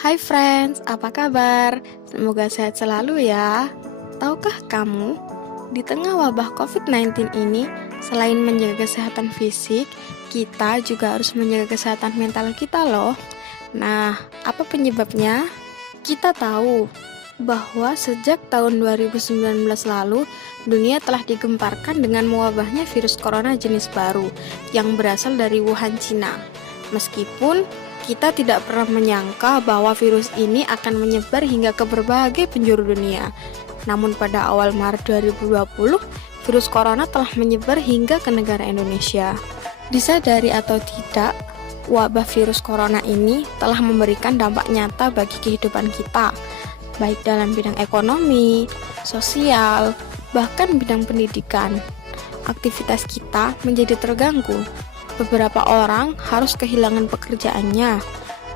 Hai friends, apa kabar? Semoga sehat selalu ya. Tahukah kamu, di tengah wabah COVID-19 ini, selain menjaga kesehatan fisik, kita juga harus menjaga kesehatan mental kita loh. Nah, apa penyebabnya? Kita tahu bahwa sejak tahun 2019 lalu, dunia telah digemparkan dengan mewabahnya virus corona jenis baru yang berasal dari Wuhan, Cina. Meskipun kita tidak pernah menyangka bahwa virus ini akan menyebar hingga ke berbagai penjuru dunia. Namun pada awal Maret 2020, virus corona telah menyebar hingga ke negara Indonesia. Disadari atau tidak, wabah virus corona ini telah memberikan dampak nyata bagi kehidupan kita, baik dalam bidang ekonomi, sosial, bahkan bidang pendidikan. Aktivitas kita menjadi terganggu. Beberapa orang harus kehilangan pekerjaannya.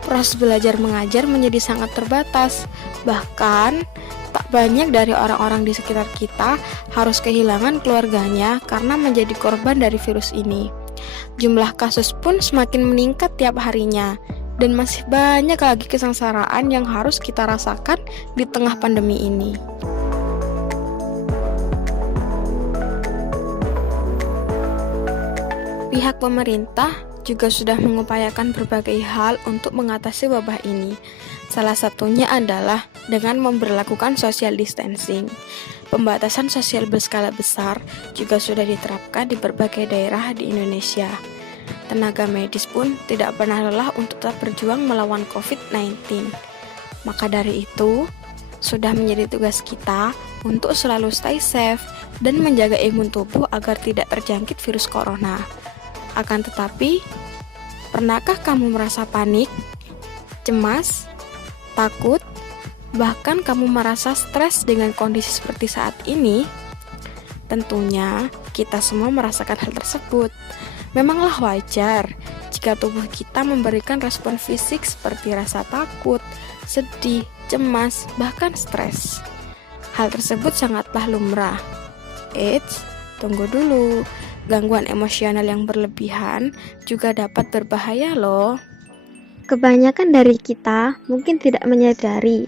Proses belajar mengajar menjadi sangat terbatas. Bahkan, tak banyak dari orang-orang di sekitar kita harus kehilangan keluarganya karena menjadi korban dari virus ini. Jumlah kasus pun semakin meningkat tiap harinya, dan masih banyak lagi kesengsaraan yang harus kita rasakan di tengah pandemi ini. Pihak pemerintah juga sudah mengupayakan berbagai hal untuk mengatasi wabah ini. Salah satunya adalah dengan memberlakukan social distancing. Pembatasan sosial berskala besar juga sudah diterapkan di berbagai daerah di Indonesia. Tenaga medis pun tidak pernah lelah untuk tetap berjuang melawan COVID-19. Maka dari itu, sudah menjadi tugas kita untuk selalu stay safe dan menjaga imun tubuh agar tidak terjangkit virus corona. Akan tetapi, pernahkah kamu merasa panik, cemas, takut, bahkan kamu merasa stres dengan kondisi seperti saat ini? Tentunya, kita semua merasakan hal tersebut. Memanglah wajar jika tubuh kita memberikan respon fisik seperti rasa takut, sedih, cemas, bahkan stres. Hal tersebut sangatlah lumrah. Eits, tunggu dulu. Gangguan emosional yang berlebihan juga dapat berbahaya loh. Kebanyakan dari kita mungkin tidak menyadari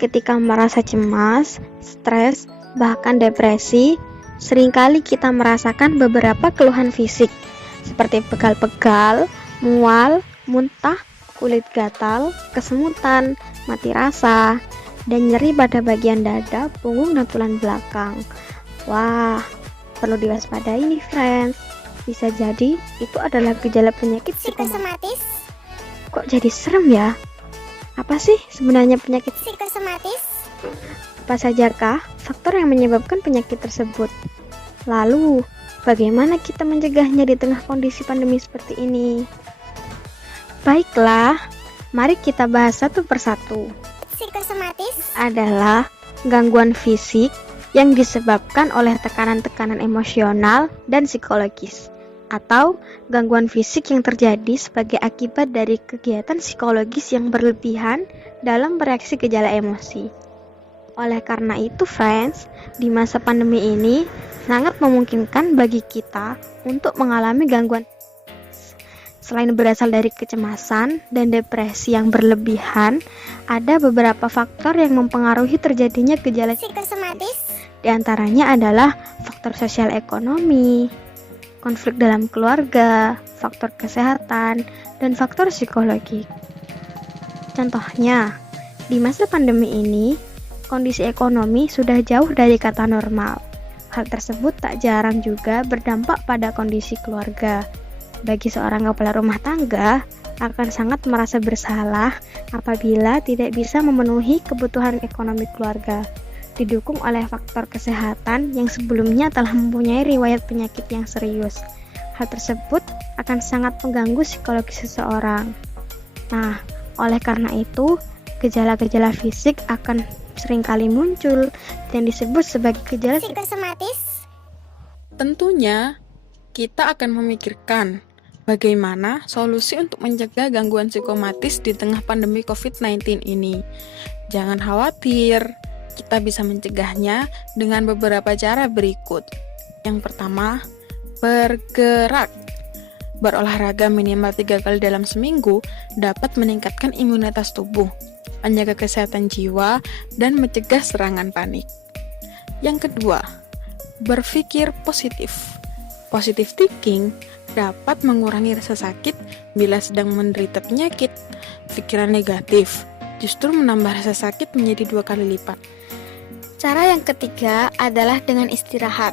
ketika merasa cemas, stres, bahkan depresi, seringkali kita merasakan beberapa keluhan fisik seperti pegal-pegal, mual, muntah, kulit gatal, kesemutan, mati rasa, dan nyeri pada bagian dada, punggung, dan tulang belakang. Wah, perlu diwaspadai nih friends. Bisa jadi itu adalah gejala penyakit psikosomatis. Kok jadi serem ya? Apa sih sebenarnya penyakit Psikosomatis. Apa sajakah faktor yang menyebabkan penyakit tersebut? Lalu, bagaimana kita mencegahnya di tengah kondisi pandemi seperti ini? Baiklah, mari kita bahas satu persatu. Psikosomatis Adalah gangguan fisik yang disebabkan oleh tekanan-tekanan emosional dan psikologis, atau gangguan fisik yang terjadi sebagai akibat dari kegiatan psikologis yang berlebihan dalam bereaksi gejala emosi. Oleh karena itu, friends, di masa pandemi ini sangat memungkinkan bagi kita untuk mengalami gangguan. Selain berasal dari kecemasan dan depresi yang berlebihan, ada beberapa faktor yang mempengaruhi terjadinya gejala psikosomatis. di antaranya adalah faktor sosial ekonomi, konflik dalam keluarga, faktor kesehatan, dan faktor psikologi. Contohnya, di masa pandemi ini, kondisi ekonomi sudah jauh dari kata normal. Hal tersebut tak jarang juga berdampak pada kondisi keluarga. Bagi seorang kepala rumah tangga, akan sangat merasa bersalah apabila tidak bisa memenuhi kebutuhan ekonomi keluarga, didukung oleh faktor kesehatan yang sebelumnya telah mempunyai riwayat penyakit yang serius. Hal tersebut akan sangat mengganggu psikologis seseorang. Nah, oleh karena itu, gejala-gejala fisik akan seringkali muncul dan disebut sebagai gejala Psikosomatis. Tentunya, kita akan memikirkan bagaimana solusi untuk mencegah gangguan psikomatis di tengah pandemi COVID-19 ini. Jangan khawatir, kita bisa mencegahnya dengan beberapa cara berikut. Yang pertama, bergerak. Berolahraga minimal 3 kali dalam seminggu dapat meningkatkan imunitas tubuh. menjaga kesehatan jiwa, dan mencegah serangan panik. Yang kedua, berpikir positif. Positive thinking dapat mengurangi rasa sakit bila sedang menderita penyakit. Pikiran negatif justru menambah rasa sakit menjadi 2 kali lipat. Cara yang ketiga adalah dengan istirahat.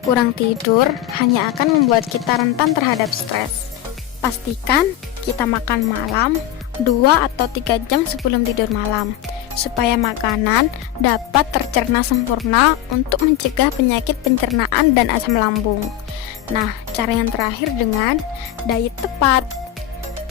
Kurang tidur hanya akan membuat kita rentan terhadap stres. Pastikan kita makan malam 2 atau 3 jam sebelum tidur malam, supaya makanan dapat tercerna sempurna untuk mencegah penyakit pencernaan dan asam lambung. Nah, cara yang terakhir dengan diet tepat.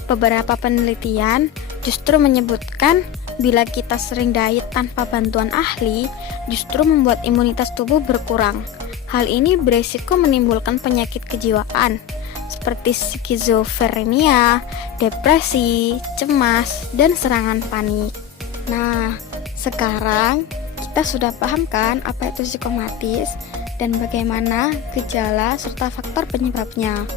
Beberapa penelitian justru menyebutkan bila kita sering diet tanpa bantuan ahli, justru membuat imunitas tubuh berkurang. Hal ini beresiko menimbulkan penyakit kejiwaan seperti skizofrenia, depresi, cemas, dan serangan panik. Nah, sekarang kita sudah paham kan apa itu psikomatis dan bagaimana gejala serta faktor penyebabnya.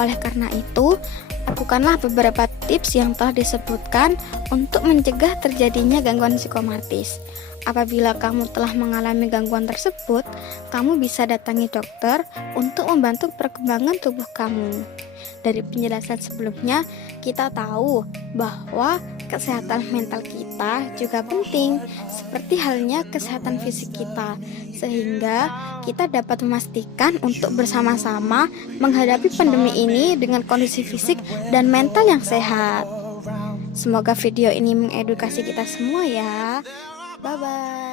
Oleh karena itu, lakukanlah beberapa tips yang telah disebutkan untuk mencegah terjadinya gangguan psikomatis. Apabila kamu telah mengalami gangguan tersebut, kamu bisa datangi dokter untuk membantu perkembangan tubuh kamu. Dari penjelasan sebelumnya, kita tahu bahwa kesehatan mental kita juga penting, seperti halnya kesehatan fisik kita, sehingga kita dapat memastikan untuk bersama-sama menghadapi pandemi ini dengan kondisi fisik dan mental yang sehat. Semoga video ini mengedukasi kita semua ya. Bye-bye.